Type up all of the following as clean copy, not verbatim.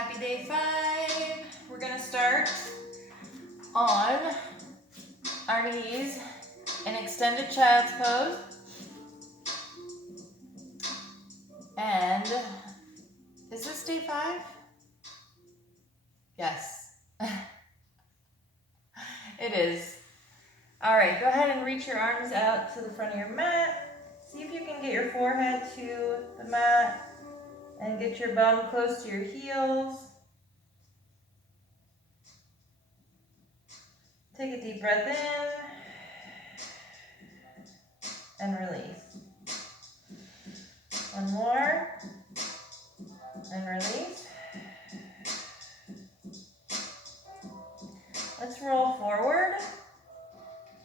Happy day 5. We're going to start on our knees in extended child's pose. And is this day 5? Yes. It is. All right, go ahead and reach your arms out to the front of your mat. See if you can get your forehead to the mat and get your bum close to your heels. Take a deep breath in and release. One more and release. Let's roll forward.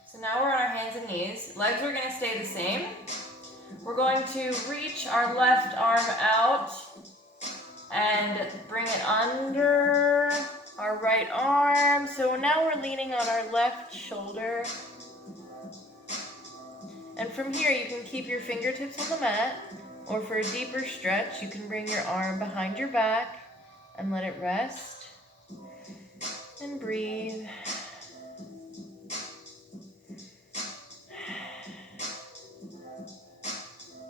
So now we're on our hands and knees. Legs are going to stay the same. We're going to reach our left arm out and bring it under our right arm. So now we're leaning on our left shoulder. And from here, you can keep your fingertips on the mat, or for a deeper stretch, you can bring your arm behind your back and let it rest. And breathe.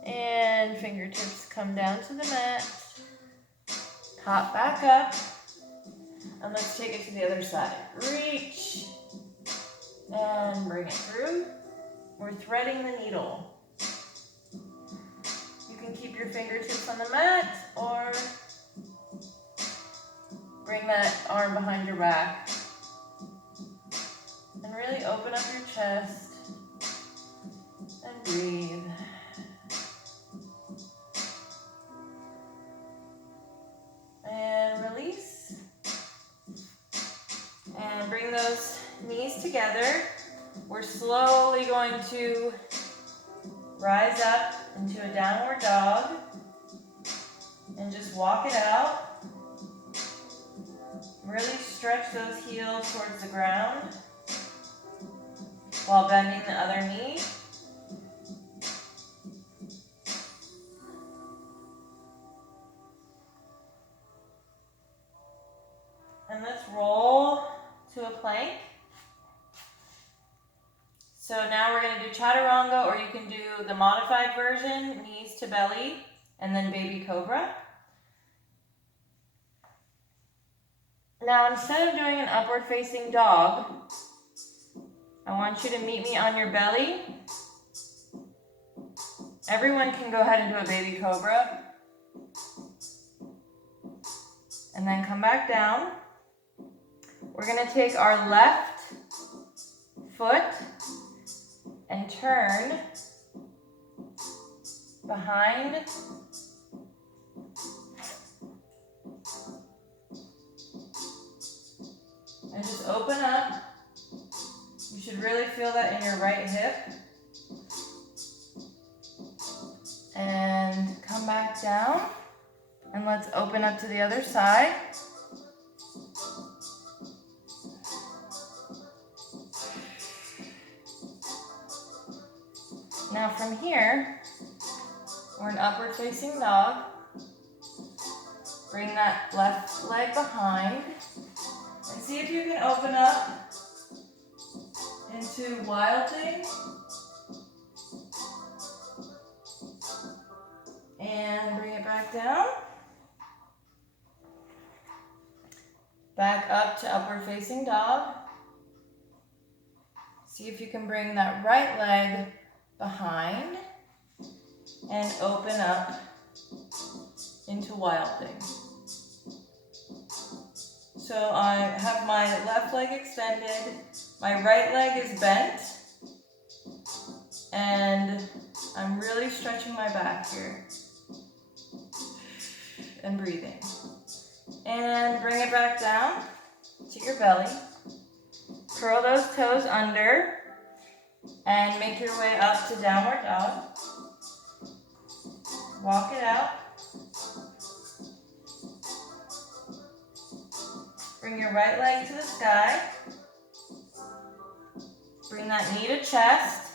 And fingertips come down to the mat. Hop back up. And let's take it to the other side. Reach. And bring it through. We're threading the needle. You can keep your fingertips on the mat or bring that arm behind your back. And really open up your chest and breathe. And release. And bring those knees together. We're slowly going to rise up into a downward dog and just walk it out. Really stretch those heels towards the ground while bending the other knee. And let's roll to a plank. So now we're going to do chaturanga, or you can do the modified version, knees to belly, and then baby cobra. Now instead of doing an upward facing dog, I want you to meet me on your belly. Everyone can go ahead and do a baby cobra. And then come back down. We're going to take our left foot and turn behind and just open up. You should really feel that in your right hip. And come back down. And let's open up to the other side. Now from here, we're an upward facing dog. Bring that left leg behind and see if you can open up into wild thing. And bring it back down. Back up to upward facing dog. See if you can bring that right leg behind and open up into wild thing. So I have my left leg extended, my right leg is bent, and I'm really stretching my back here and breathing. And bring it back down to your belly. Curl those toes under and make your way up to downward dog. Walk it out. Bring your right leg to the sky. Bring that knee to chest.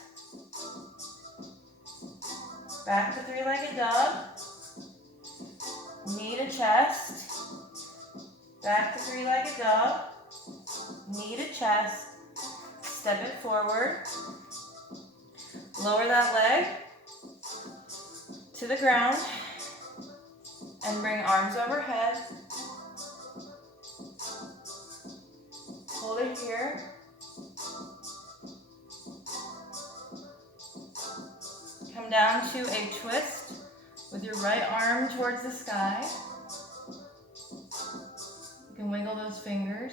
Back to three-legged dog. Knee to chest. Back to three-legged dog. Knee to chest. Step it forward. Lower that leg to the ground and bring arms overhead. Hold it here. Come down to a twist with your right arm towards the sky. You can wiggle those fingers.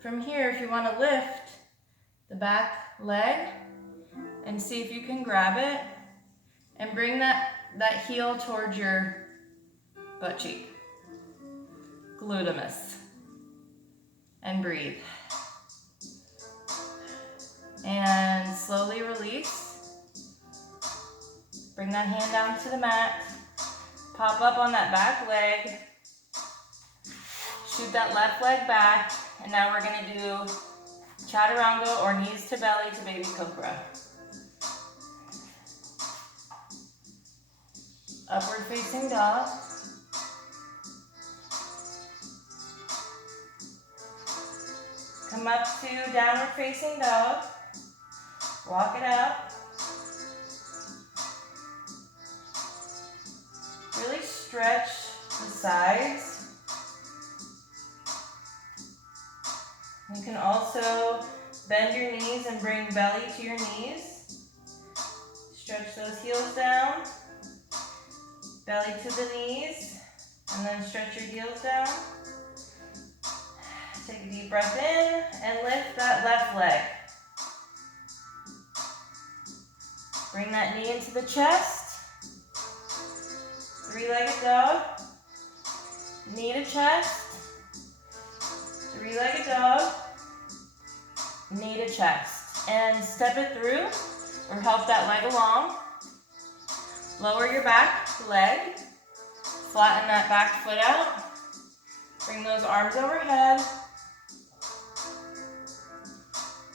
From here, if you want to lift the back leg and see if you can grab it and bring that heel towards your butt cheek. Glutamus. And breathe. And slowly release. Bring that hand down to the mat. Pop up on that back leg. Shoot that left leg back. And now we're going to do chaturanga or knees to belly to baby cobra. Upward facing dog. Come up to downward facing dog. Walk it out. Really stretch the sides. You can also bend your knees and bring belly to your knees. Stretch those heels down. Belly to the knees. And then stretch your heels down. Take a deep breath in and lift that left leg. Bring that knee into the chest. Three-legged dog. Knee to chest. Three-legged dog. Knee to chest. And step it through or help that leg along. Lower your back leg. Flatten that back foot out. Bring those arms overhead.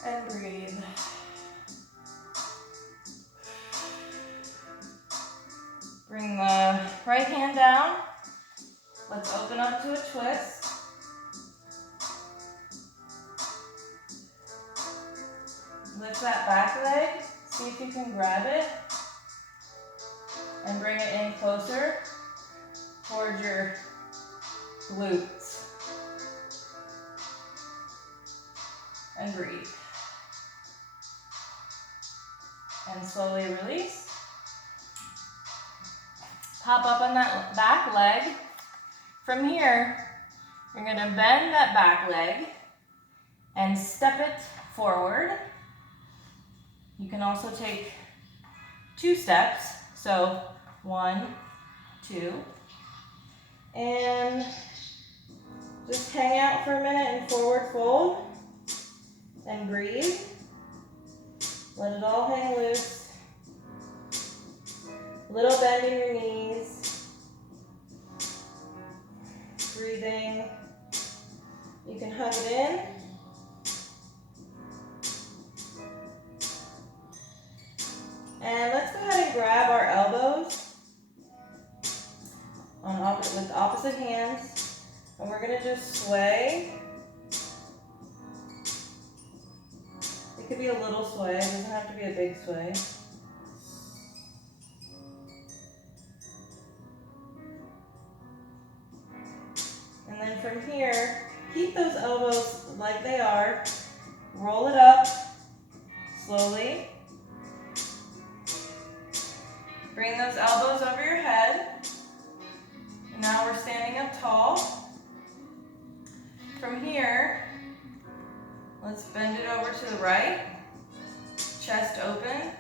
And breathe. Bring the right hand down. Let's open up to a twist. Lift that back leg. See if you can grab it. And bring it in closer towards your glutes. And breathe. And slowly release. Pop up on that back leg. From here, you're going to bend that back leg and step it forward. You can also take 2 steps. So 1, 2. And just hang out for a minute and forward fold. And breathe. Let it all hang loose. Little bend in your knees. Breathing. You can hug it in. And let's go ahead and grab our elbows with opposite hands. And we're going to just sway. It could be a little sway, it doesn't have to be a big sway. And then from here, keep those elbows like they are. Roll it up slowly. Bring those elbows over your head. And now we're standing up tall. From here, let's bend it over to the right. Chest open.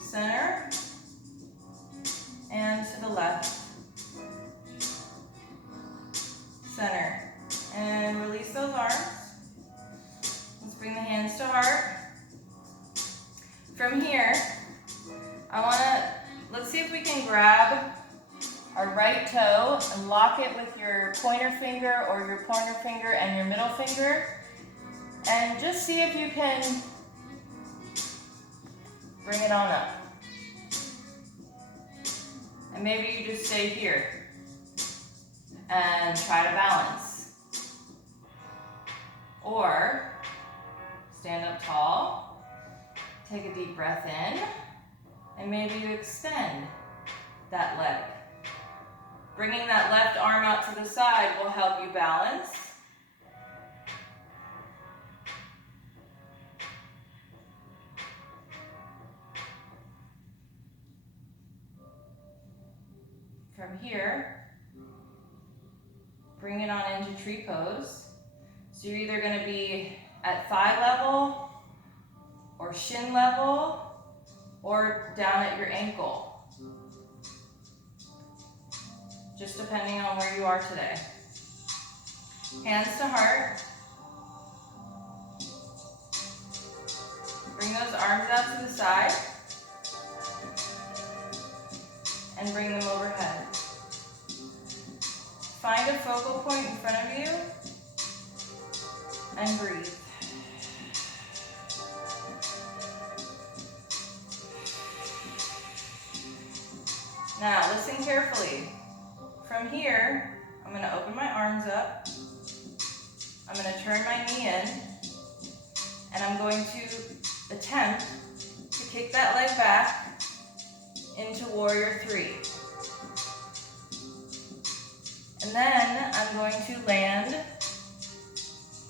Center. And to the left. Center. And release those arms. Let's bring the hands to heart. From here, let's see if we can grab our right toe and lock it with your pointer finger or your pointer finger and your middle finger. And just see if you can bring it on up. And maybe you just stay here and try to balance. Or stand up tall, take a deep breath in, and maybe you extend that leg. Bringing that left arm out to the side will help you balance. From here, bring it on into tree pose. So you're either going to be at thigh level, or shin level, or down at your ankle. Just depending on where you are today. Hands to heart. Bring those arms out to the side. And bring them overhead. Find a focal point in front of you and breathe. Now listen carefully. From here, I'm going to open my arms up. I'm going to turn my knee in, and I'm going to attempt to kick that leg back into warrior 3. And then I'm going to land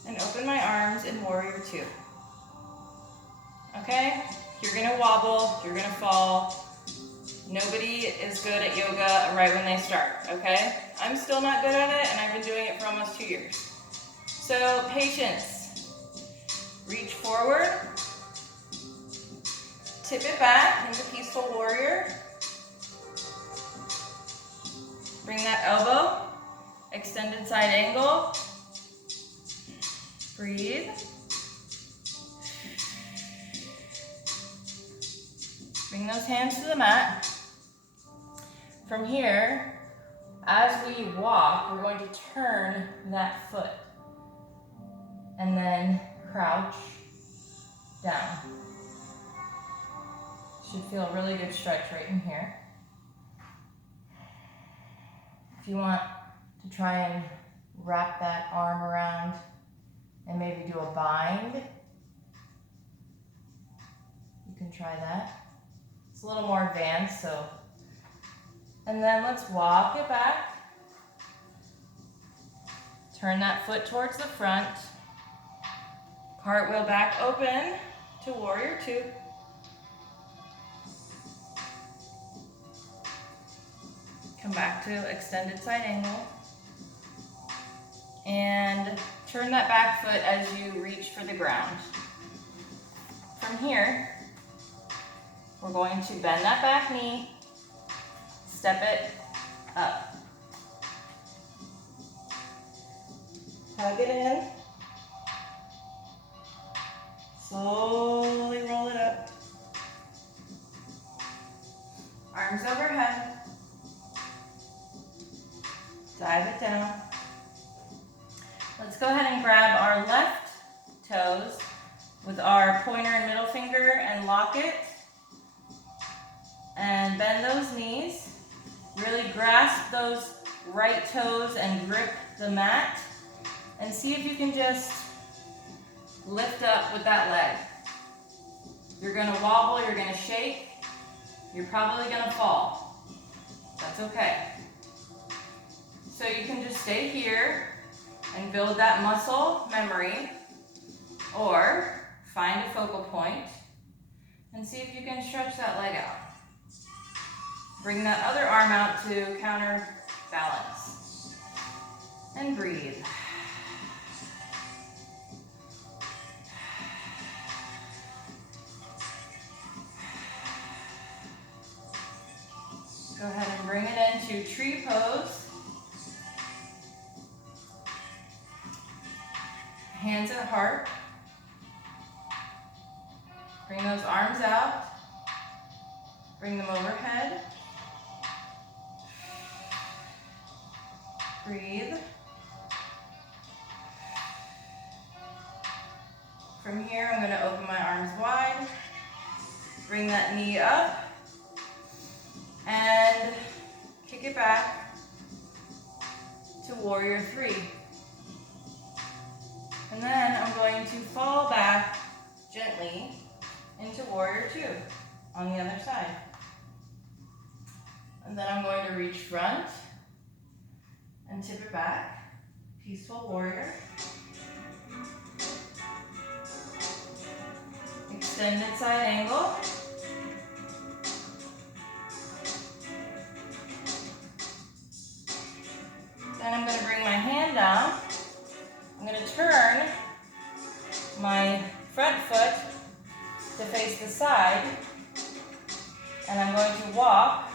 and open my arms in warrior 2. Okay? You're gonna wobble, you're gonna fall. Nobody is good at yoga right when they start, okay? I'm still not good at it, and I've been doing it for almost 2 years. So patience. Reach forward. Tip it back into peaceful warrior. Bring that elbow, extended side angle. Breathe. Bring those hands to the mat. From here, as we walk, we're going to turn that foot and then crouch down. Should feel a really good stretch right in here. If you want to try and wrap that arm around and maybe do a bind, you can try that. It's a little more advanced, so. And then let's walk it back. Turn that foot towards the front. Cartwheel back open to warrior 2. Come back to extended side angle. And turn that back foot as you reach for the ground. From here, we're going to bend that back knee, step it up. Hug it in. Slowly roll it up. Arms overhead. Dive it down. Let's go ahead and grab our left toes with our pointer and middle finger and lock it. And bend those knees. Really grasp those right toes and grip the mat. And see if you can just lift up with that leg. You're gonna wobble, you're gonna shake. You're probably gonna fall. That's okay. So you can just stay here and build that muscle memory, or find a focal point and see if you can stretch that leg out. Bring that other arm out to counterbalance. And breathe. Go ahead and bring it into tree pose. Hands at heart. Bring those arms out. Bring them overhead. Breathe. From here, I'm going to open my arms wide. Bring that knee up. And warrior three. And then I'm going to fall back gently into warrior two on the other side. And then I'm going to reach front and tip it back. Peaceful warrior. Extended side angle. Then I'm going to bring my hand down. I'm going to turn my front foot to face the side, and I'm going to walk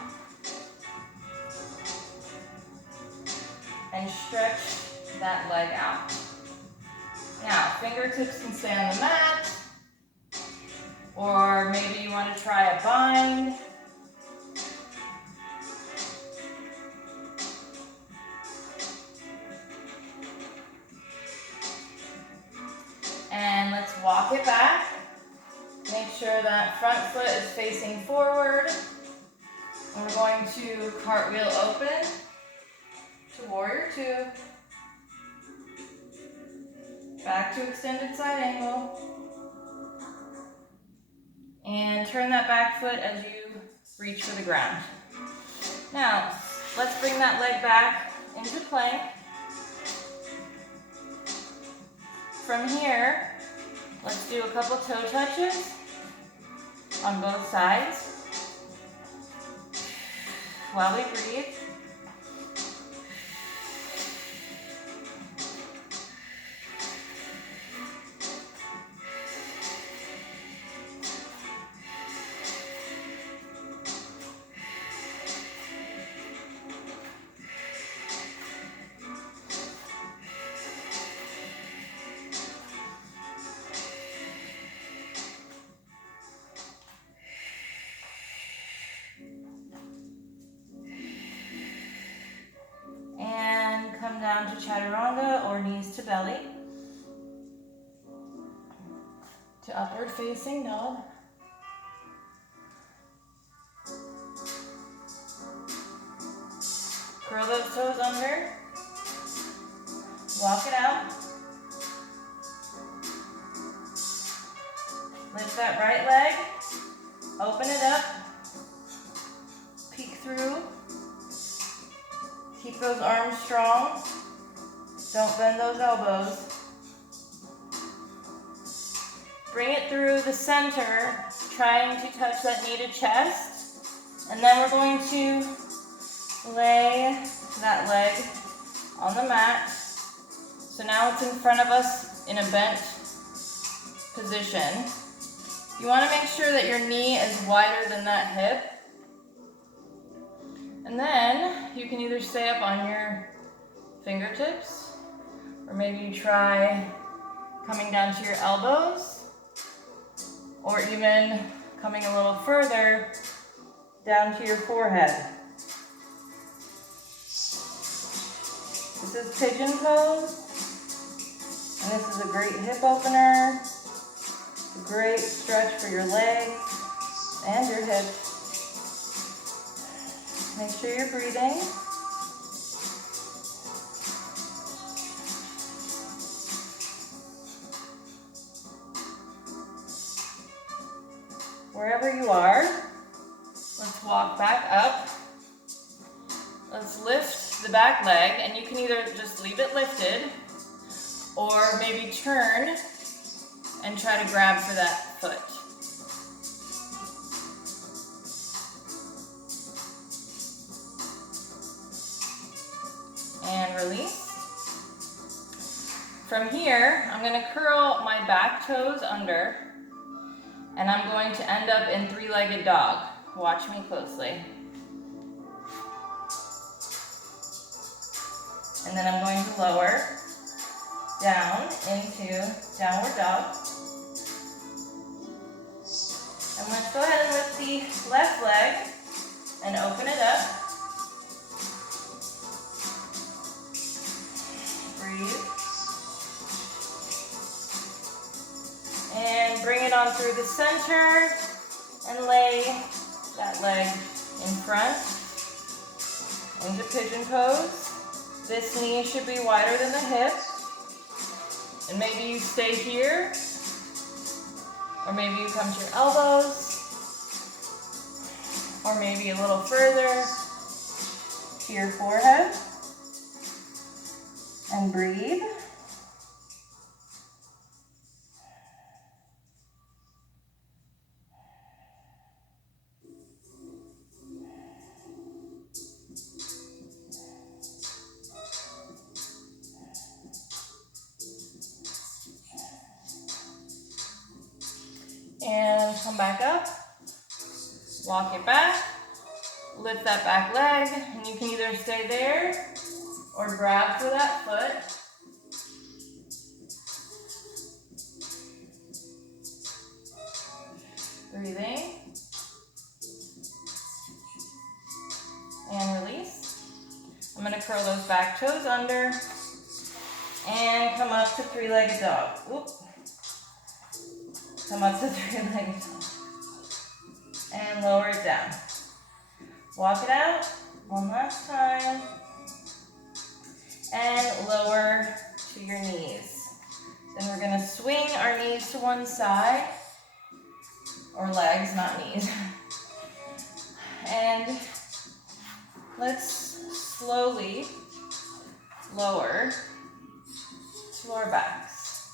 and stretch that leg out. Now, fingertips can stay on the mat, or maybe you want to try a bind. And let's walk it back. Make sure that front foot is facing forward. And we're going to cartwheel open to warrior two. Back to extended side angle. And turn that back foot as you reach for the ground. Now, let's bring that leg back into plank. From here, let's do a couple toe touches on both sides while we breathe. Come down to chaturanga or knees to belly. To upward facing dog. Curl those toes under. Walk it out. Lift that right leg. Open it up. Peek through. Keep those arms strong. Don't bend those elbows. Bring it through the center, trying to touch that knee to chest. And then we're going to lay that leg on the mat. So now it's in front of us in a bent position. You want to make sure that your knee is wider than that hip. And then you can either stay up on your fingertips, or maybe you try coming down to your elbows, or even coming a little further down to your forehead. This is pigeon pose, and this is a great hip opener, a great stretch for your legs and your hips. Make sure you're breathing. Wherever you are, let's walk back up. Let's lift the back leg, and you can either just leave it lifted or maybe turn and try to grab for that foot. And release. From here, I'm going to curl my back toes under, and I'm going to end up in three-legged dog. Watch me closely. And then I'm going to lower down into downward dog. And let's go ahead and lift the left leg and open it up. Breathe. And bring it on through the center and lay that leg in front into pigeon pose. This knee should be wider than the hip. And maybe you stay here, or maybe you come to your elbows, or maybe a little further to your forehead. And breathe. And come back up, walk it back, lift that back leg, and you can either stay there or grab for that foot. Breathing. And release. I'm going to curl those back toes under and come up to three-legged dog. Oop. Come up to three-legged dog. And lower it down. Walk it out one last time. And lower to your knees. Then we're going to swing our knees to one side. Or legs, not knees. And let's slowly lower to our backs.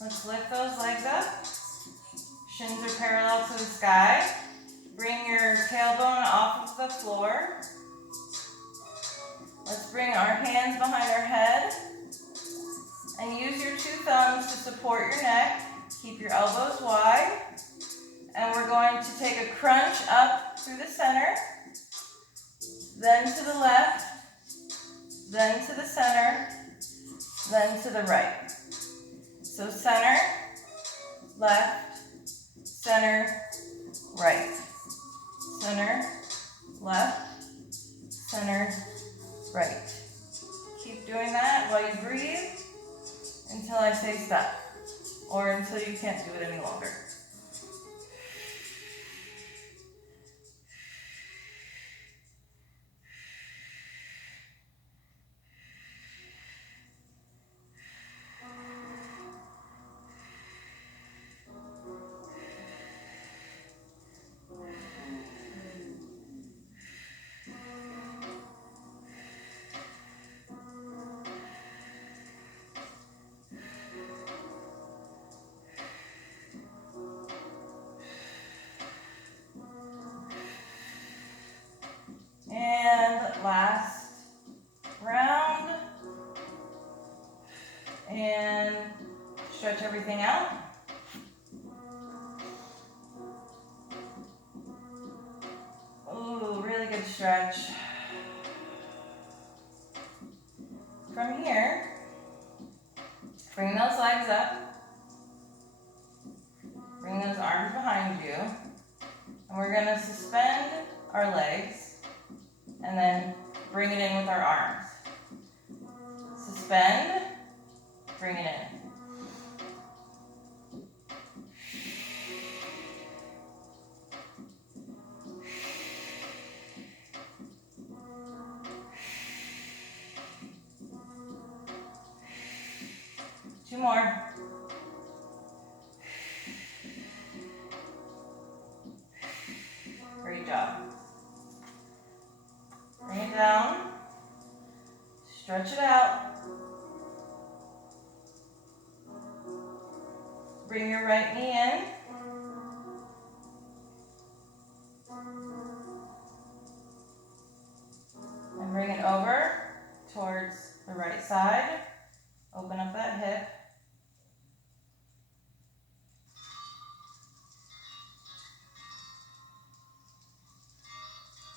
Let's lift those legs up. Shins are parallel to the sky. Bring your tailbone off of the floor. Let's bring our hands behind our head. And use your two thumbs to support your neck. Keep your elbows wide. And we're going to take a crunch up through the center. Then to the left. Then to the center. Then to the right. So center, left, center, right. Center, left, center, right. Keep doing that while you breathe until I say stop, or until you can't do it any longer. And last round. And stretch everything out. Ooh, really good stretch. From here, bring those legs up. Bring those arms behind you. And we're going to suspend our legs. And then bring it in with our arms. Suspend, bring it in. Two more. Great job. Bring it down. Stretch it out. Bring your right knee in. And bring it over towards the right side. Open up that hip.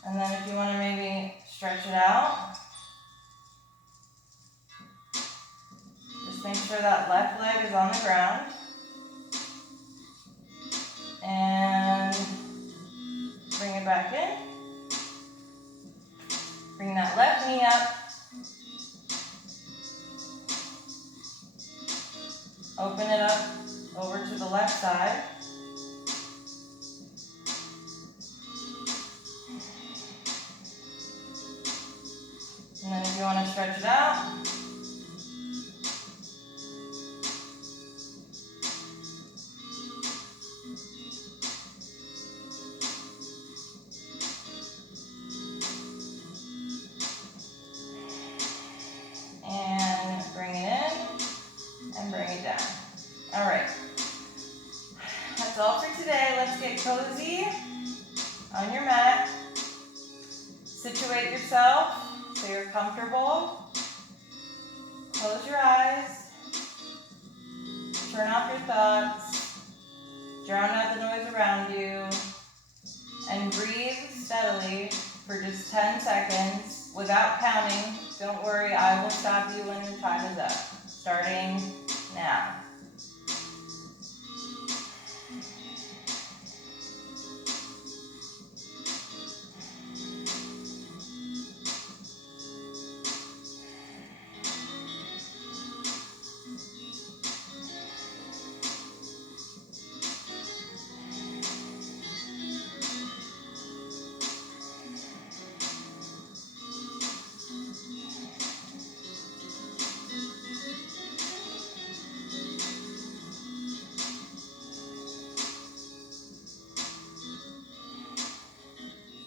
And then if you want to maybe stretch it out, just make sure that left leg is on the ground. And bring it back in. Bring that left knee up. Open it up over to the left side. stretch it out. And bring it in and bring it down. All right. That's all for today. Let's get cozy on your mat. Situate yourself so you're comfortable. Close your eyes. Turn off your thoughts. Drown out the noise around you. And breathe steadily for just 10 seconds without counting. Don't worry, I will stop you when your time is up. Starting now.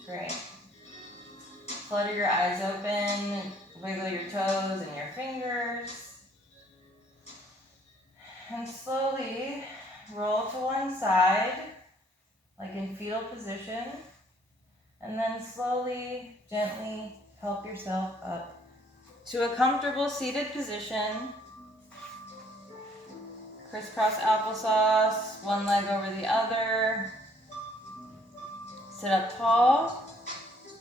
Great. Flutter your eyes open, wiggle your toes and your fingers. And slowly roll to one side, like in fetal position. And then slowly, gently help yourself up to a comfortable seated position. Crisscross applesauce, one leg over the other. Sit up tall,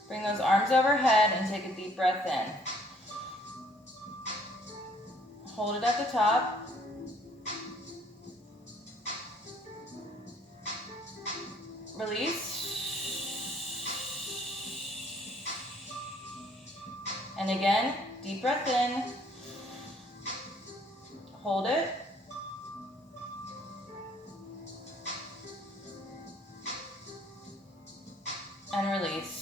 bring those arms overhead and take a deep breath in. Hold it at the top. Release. And again, deep breath in. Hold it. And release.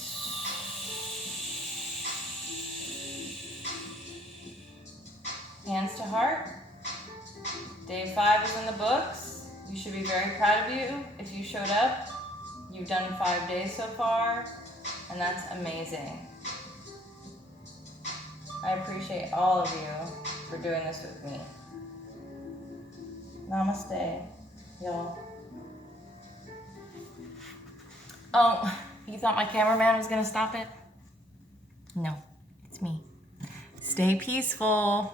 Hands to heart. Day 5 is in the books. You should be very proud of you if you showed up. You've done 5 days so far, and that's amazing. I appreciate all of you for doing this with me. Namaste, y'all. Oh, you thought my cameraman was gonna stop it? No, it's me. Stay peaceful.